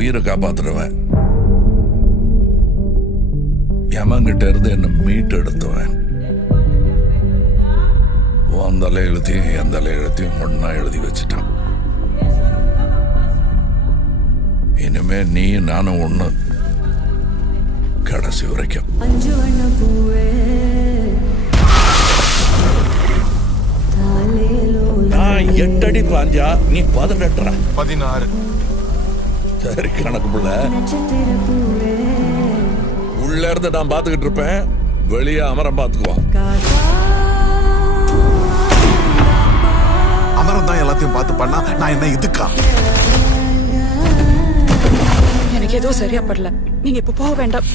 உயிரை காப்பாத்துறவன், யமங்கிட்ட இருந்து என்ன மீட்டு எடுத்துவன். உன் தலை எழுத்தையும் என் தலை எழுத்தையும் ஒன்னா எழுதி வச்சுட்டான். இனிமே நீ நானும் ஒண்ணு, கடைசி வரைக்கும். நான் 8 அடி பாஞ்சா நீ 18. 16. சரி கணக்கு புள்ள. உள்ள இருந்து நான் பாத்துக்கிட்டு இருப்பேன், வெளியே அமரம் பாத்துக்குவான். அமரம் தான் எல்லாத்தையும் பார்த்து பண்ணா நான் என்ன இதுக்கா? எனக்கு ஏதோ சரியா படல, நீங்க இப்ப போக வேண்டாம்.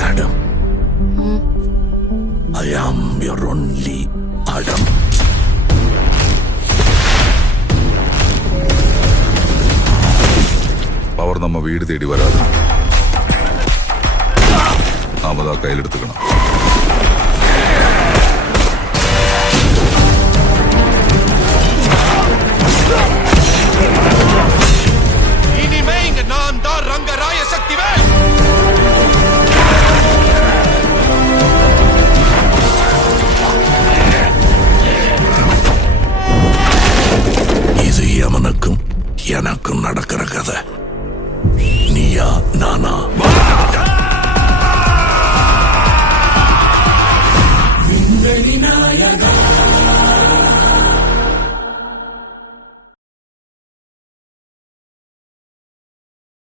Madam, I am your only Adam. Power நம்ம வீடு தேடி வராது, நாம தான் கையில் எடுத்துக்கணும். இனிமே இங்க நான் தான் ரங்கராய சக்திவேல். இது யமனுக்கும் எனக்கும் நடக்கிற கதை. நீயா நானா?